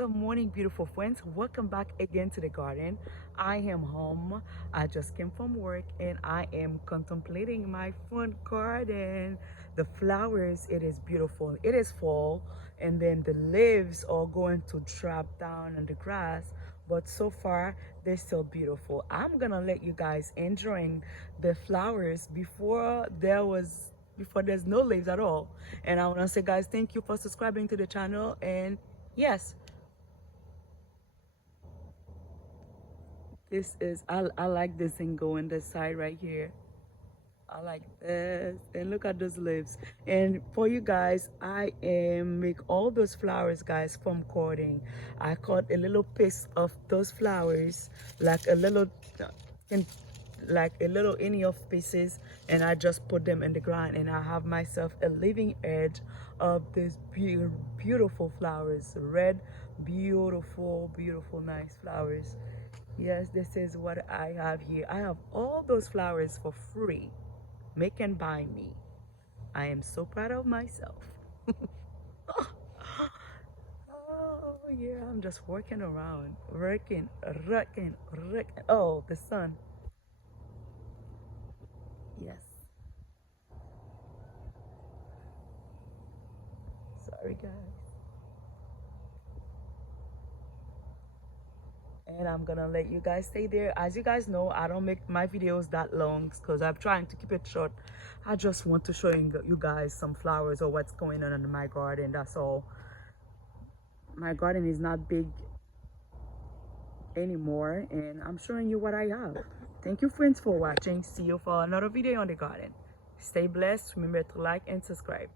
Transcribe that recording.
Good morning, beautiful friends. Welcome back again to the garden. I am home. I just came from work and I am contemplating my front garden. The flowers, it is beautiful. It is fall, and then the leaves are going to drop down on the grass. But so far, they're still beautiful. I'm gonna let you guys enjoying the flowers before there's no leaves at all. And I want to say, guys, thank you for subscribing to the channel. And yes, this is I like this thing going this side right here. I like this, and look at those leaves. And for you guys, I am make all those flowers, guys, from cutting. I cut a little piece of those flowers, like a little in like a little any of pieces, and I just put them in the ground, and I have myself a living edge of these beautiful flowers, red, beautiful nice flowers. Yes, this is what I have here. I have all those flowers for free. Make and buy me. I am so proud of myself. Oh yeah, I'm just working around, working. Oh, the sun. Yes. Sorry, guys. And I'm gonna let you guys stay there. As you guys know, I don't make my videos that long because I'm trying to keep it short. I just want to show you guys some flowers or what's going on in my garden. That's all. My garden is not big anymore, and I'm showing you what I have. Thank you, friends, for watching. See you for another video on the garden. Stay blessed. Remember to like and subscribe.